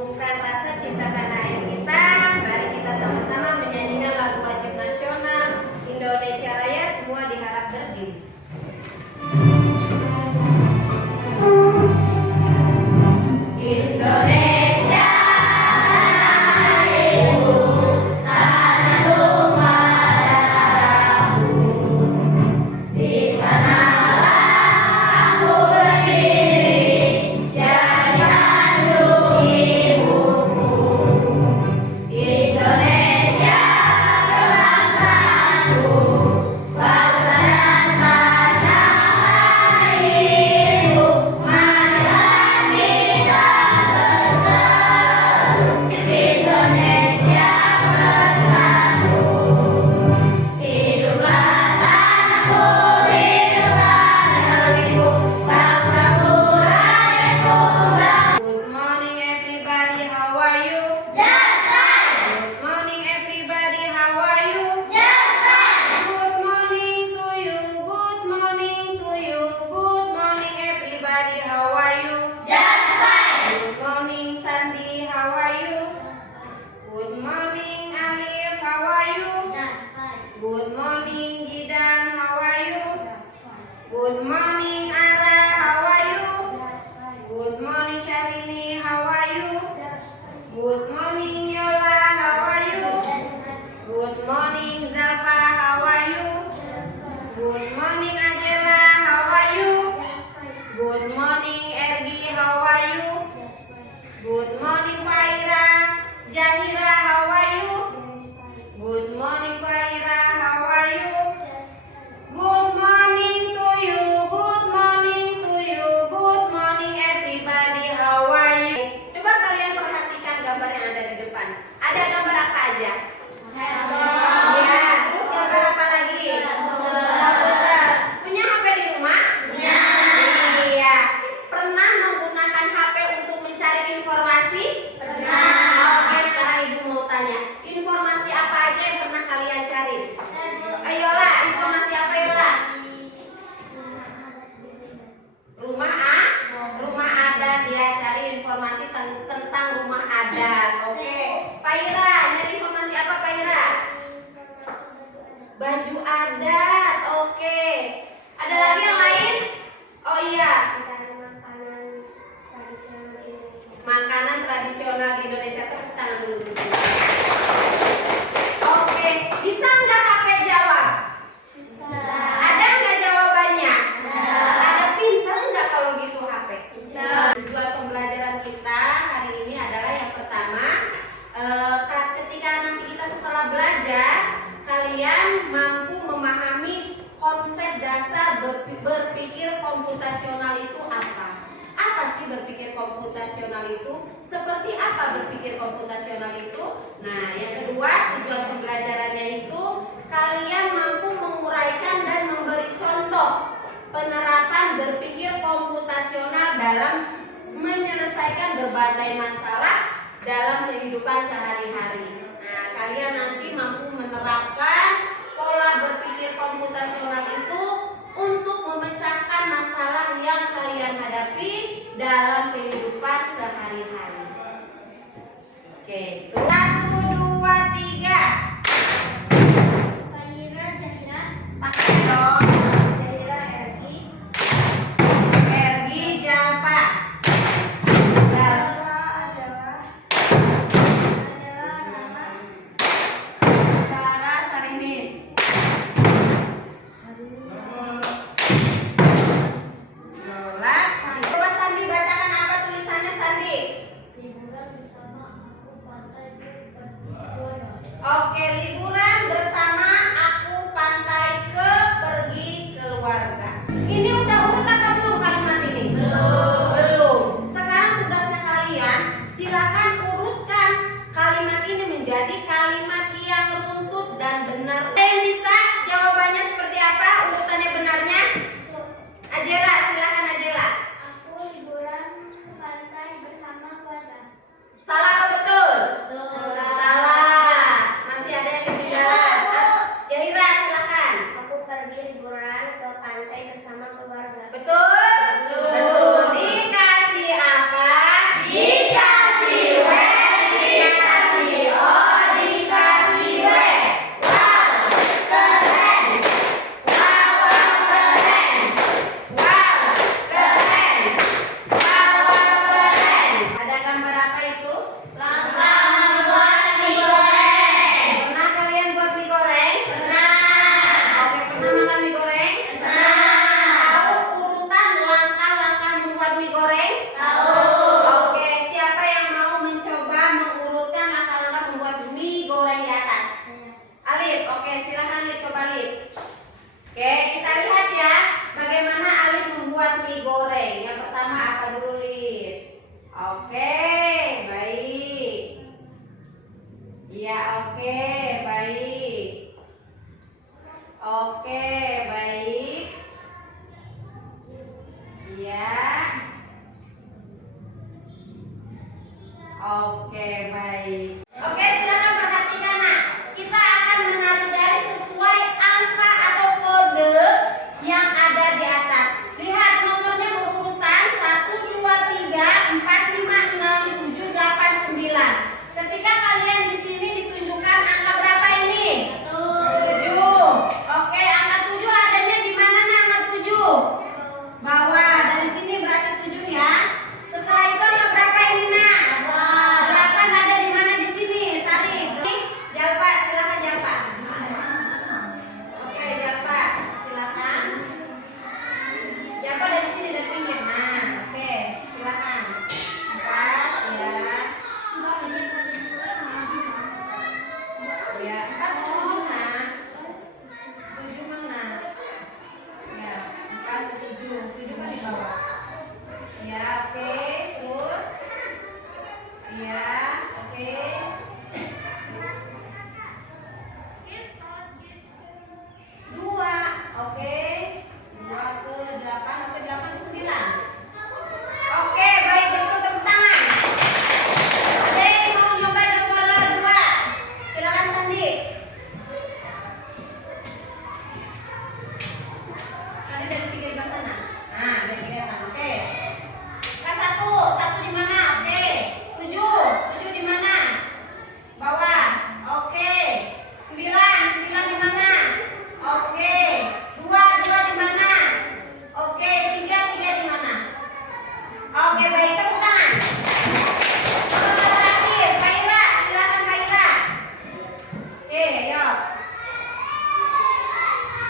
Bukan rasa cinta tanah air kita, mari kita sama-sama menyanyikan lagu wajib nasional Indonesia Raya, semua diharap berdiri. Indonesia airku, tanah tumpah darahku, di sanalah aku berdiri, jadi kandung ibuku. Indonesia kebangsaanku, bangsa dan tanah airku, marilah kita berseru, Indonesia bersatu. Hiduplah tanahku, hiduplah negeriku, bangsaku, rakyatku satu. Good morning everybody, how are you? Just fine. Good morning everybody, how are you? Just fine. Good morning to you, good morning to you, good morning everybody, how are you? Just fine. Good morning Sandy, how are you? Good morning Alif, how are you? Just fine. Good morning Jidan, how are you? Good morning Ara, how are you? Good morning Syahrini, how are you? Good morning Yola, how are you? Good morning Zalpa, how are you? Good morning Angela, how are you? Good morning Ergi, how are you? Good morning Faira, Jahira, how are you? Good morning Faira, how are you? Good morning to you, good morning to you, good morning everybody, how are you? Coba kalian perhatikan gambar yang ada di depan. Ada gambar apa aja? Ya, terus gambar apa lagi? Komputer. Punya HP di rumah? Punya. Iya. Pernah menggunakan HP untuk mencari informasi? Pernah. Oke, sekarang ibu mau tanya, informasi apa aja yang pernah kalian cari? Ayolah, informasi apa Yola? Rumah adat, ya, cari informasi tentang rumah adat. Oke. Paira, nyari informasi apa Paira? Baju adat. Oke. Ada lagi yang lain? Oh iya, makanan tradisional di Indonesia. Tepuk tangan dulu. Oke, bisa nggak kakek jawab? Ada nggak jawabannya? Ada. Pinter nggak kalau gitu HP? Tujuan pembelajaran kita hari ini adalah yang pertama, ketika nanti kita setelah belajar, kalian mampu memahami konsep dasar berpikir komputasional itu apa? Apa sih berpikir komputasional itu? Seperti apa berpikir komputasional itu? Nah, yang kedua, tujuan pembelajarannya itu kalian mampu menguraikan dan memberi contoh penerapan berpikir komputasional dalam menyelesaikan berbagai masalah dalam kehidupan sehari-hari. Nah, kalian nanti mampu menerapkan pola berpikir komputasional itu untuk memecahkan masalah yang kalian hadapi dalam kehidupan sehari-hari. Oke, 1, 2, 3. Faira, Jahira, Pakai dong. Jahira, Ergi, Ergi, Jalpa. Adalah, Rama, Dara, Sarini. Lola. Coba Sandi bacakan apa tulisannya Sandi? liburan bersama aku pantai pergi. Oke, liburan bersama aku pantai pergi keluarga. Ini udah urut atau belum kalimat ini? Belum. Sekarang tugasnya kalian, silakan urutkan kalimat ini menjadi kalimat yang runtut dan benar. Ada yang bisa jawabannya seperti apa urutannya benarnya? Ajela, silakan Ajela. Aku liburan pantai bersama keluarga. Salah apa betul? Salah. Masih ada yang ketinggalan. Jahira, silakan. Aku pergi liburan ke pantai bersama keluarga. Betul? Betul. Dikasih apa? Dikasih Ya, oke, baik. Oke, baik. Ya. Oke, baik. Oke, silakan perhatikan, Nak. Kita akan menarik garis sesuai angka atau kode yang ada di atas. Lihat nomornya berurutan 1, 2, 3, 4, 5, 6, 7, 8, 9. Ketika kalian di sini ditunjukkan angka berapa ini? 7. Oke, angka 7 adanya di mana, Nak? Angka 7 bawah. Dari sini berarti 7 ya. Setelah itu angka berapa ini, Nak? 8 ada di mana di sini? Tarik. Jalpa, silakan Jalpa. Oke, Jalpa, silakan. Jalpa dari sini dari pinggir. Nah, oke, silakan. 4 ya. Ya, 4 7 Nak. 7 mana? Ya, 4 ke 7. 7 kan di bawah. Ya, oke, terus. Ya, oke. 2, oke. 2 ke 8, oke, 8 ke 9. Oke, baik, betul, tepuk tangan. Ada yang mau nyoba nomor 2? Silakan Sandi. Sandi dari pinggir ke sana. Nah, dari kelihatan. Oke. K1, 1 di mana? Oke. 7, 7 di mana? Bawah. Oke. 9, 9 di mana? Oke. 2, 2 di mana? Oke. 3, 3 di mana? Oke, baik, tepuk tangan. Nomor terakhir, Faira, silakan Faira. Oke, ayo.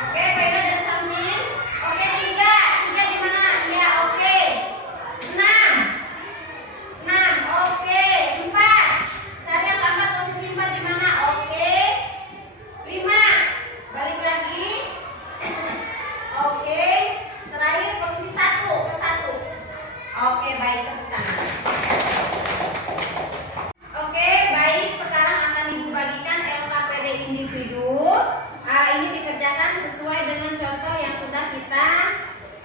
Oke, Faira dari samping. Oke, 3, 3 di mana? Ya, oke. 6, 6, oke. 4, cari yang keempat, posisi 4 di mana? Oke. 5, balik lagi. Oke. Terakhir posisi 1 ke 1. Oke, baik, tepuk tangan. Oke, baik, sekarang akan Ibu bagikan LKPD individu. Ini dikerjakan sesuai dengan contoh yang sudah kita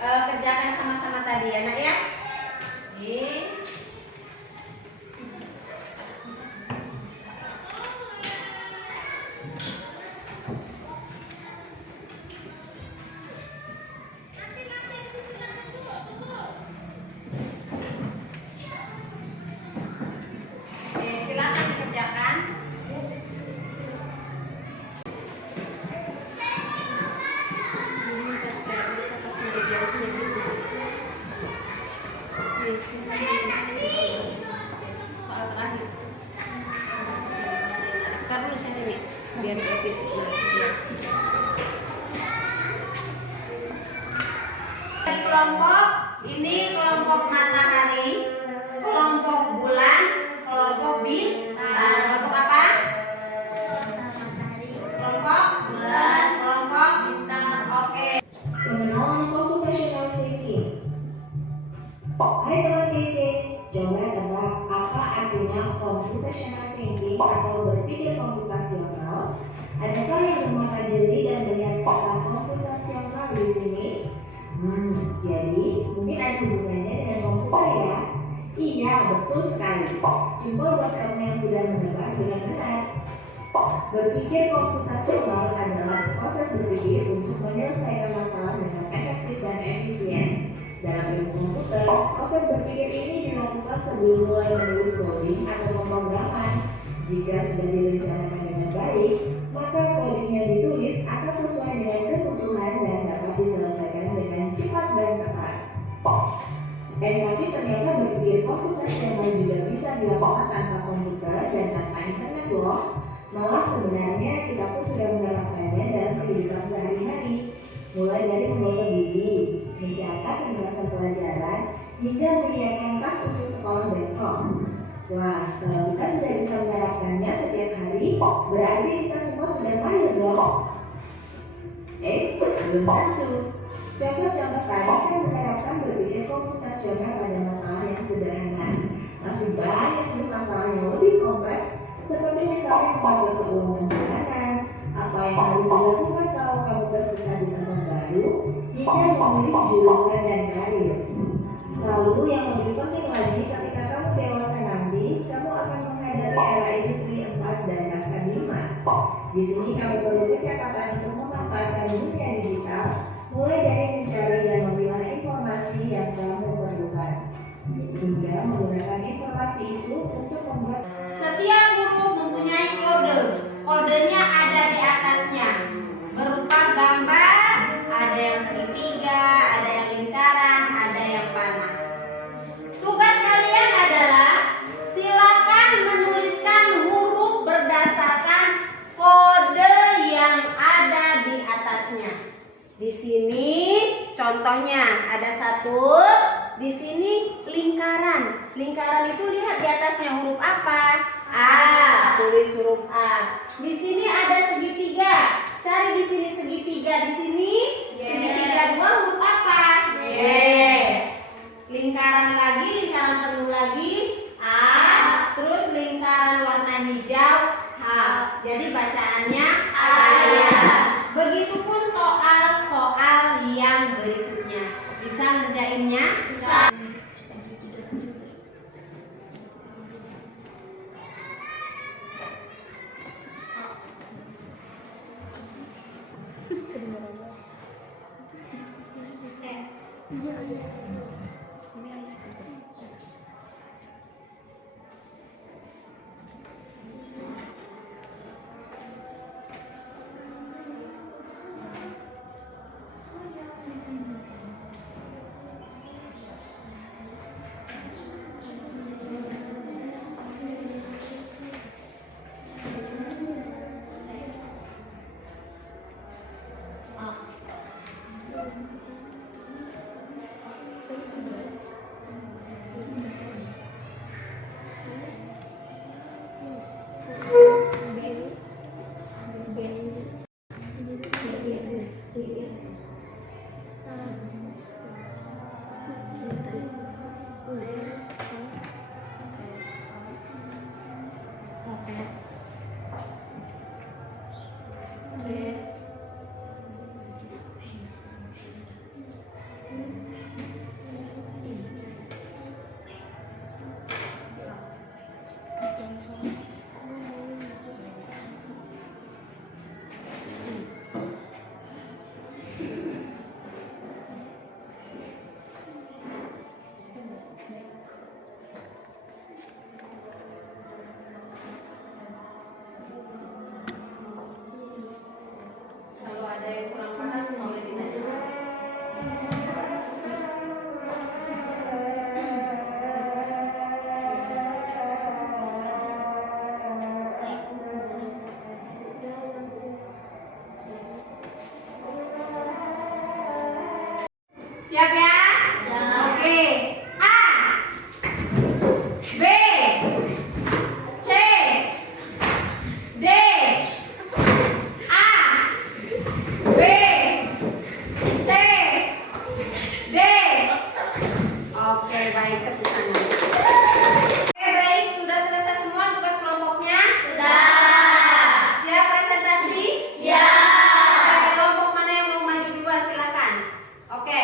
kerjakan sama-sama tadi ya, Nak ya. Oke. Oke, silakan dikerjakan. Soal terakhir. Ntar dulu saya ini biar lebih. Di kelompok ini kelompok matahari, kelompok bulan, kelompok bintang. Kelompok apa? Kelompok bulan, kelompok bintang. Oke. Pengenalan computational thinking. Hai teman PC, coba tebak apa artinya computational thinking atau berpikir komputasional? Adakah yang bermata jeli dan melihat kata komputasional di sini? Jadi mungkin ada hubungannya dengan komputer ya? Iya, betul sekali. Coba buat kamu yang sudah menebak dengan benar. Berpikir komputasional adalah proses berpikir untuk menyelesaikan masalah dengan efektif dan efisien. Dalam ilmu komputer, proses berpikir ini dilakukan sebelum mulai menulis coding atau pemrograman. Jika sudah direncanakan dengan baik, maka coding yang ditulis akan sesuai dengan kebutuhan dan dapat diselesaikan dengan cepat dan tepat. Tapi ternyata berpikir komputasional juga bisa dilakukan tanpa komputer dan tanpa internet loh. Malah sebenarnya kita pun sudah menerapkannya dalam kehidupan sehari-hari, mulai dari membaca buku, mencatat pembahasan pelajaran, hingga menyiapkan tas untuk sekolah besok. Wah, kalau kita sudah bisa menerapkannya setiap hari, berarti kita semua sudah mahir dong. Belum tentu. Contoh-contoh tadi kan menerapkan berpikir komputasional pada masalah yang sederhana. Masih banyak masalah yang lebih kompleks, seperti mencari lembaga keuangan bulanan, apa yang harus dilakukan kalau kamu tersesat di tempat baru, hingga memilih jurusan dan karir. Lalu yang lebih penting lagi, ketika kamu dewasa nanti, kamu akan menghadapi era industri 4 dan bahkan 5. Di sini kamu perlu kecepatan untuk memanfaatkan dunia digital, mulai dari mencari dan memilah informasi yang kamu perlukan, hingga menggunakan informasi itu untuk membuat. Setiap huruf mempunyai kode. Kodenya ada di atasnya. Berupa gambar, ada yang segitiga, ada yang lingkaran, ada yang panah. Tugas kalian adalah silakan menuliskan huruf berdasarkan kode yang ada di atasnya. Di sini contohnya ada satu, di sini lingkaran. Lingkaran itu lihat di atasnya huruf apa? A, tulis huruf A. Di sini ada segitiga. Cari di sini segitiga. Di sini segitiga dua huruf apa? Y. Lingkaran lagi, lingkaran penuh lagi A. Terus lingkaran warna hijau H. Jadi bacaannya ayah. Begitupun soal-soal yang berikutnya. Bisa ngerjainnya? Bisa. Kalau ada yang kurang paham boleh ditanya. Siap ya? Oke. A, B, C, D, A, B, C, D. Oke, baik, tepuk tangan. Oke, baik, sudah selesai semua tugas kelompoknya? Sudah. Siap presentasi? Siap. Kelompok mana yang mau maju duluan, silakan. Oke.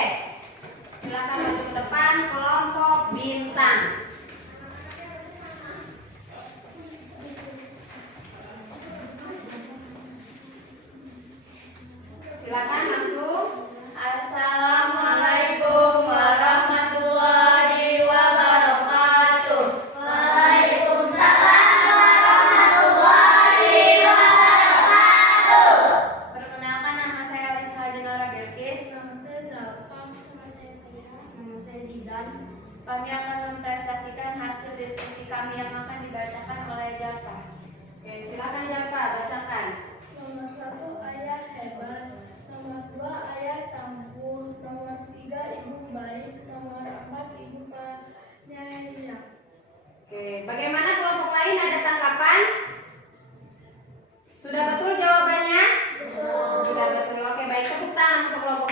Silakan maju ke depan, kelompok bintang. Silakan langsung. Assalamualaikum warahmatullahi wabarakatuh. Waalaikumsalam warahmatullahi wabarakatuh. Perkenalkan, nama saya Alisa Jenora Bilkis. Nama saya Zafan. Nama saya Fira. Nama saya Zidan. Kami akan mempresentasikan hasil diskusi kami yang akan dibacakan oleh Jaka. Oke, silakan Jaka, bacakan. Nomor 1 ayah hebat, nomor 2 ayah tangguh, nomor 3 ibu baik, nomor 4 ibu penyayang. Oke, bagaimana kelompok lain, ada tanggapan? Sudah betul jawabannya? Betul. Sudah betul. Oke, baik, tepuk tangan untuk kelompok.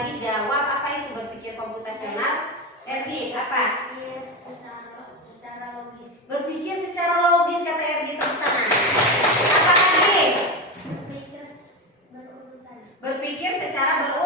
lagi jawab apa itu berpikir komputasional. Ergi, apa? Berpikir secara logis. Berpikir secara logis kata Ergi, tepuk tangan. Apa lagi? Berpikir berurutan. Berpikir secara berurutan.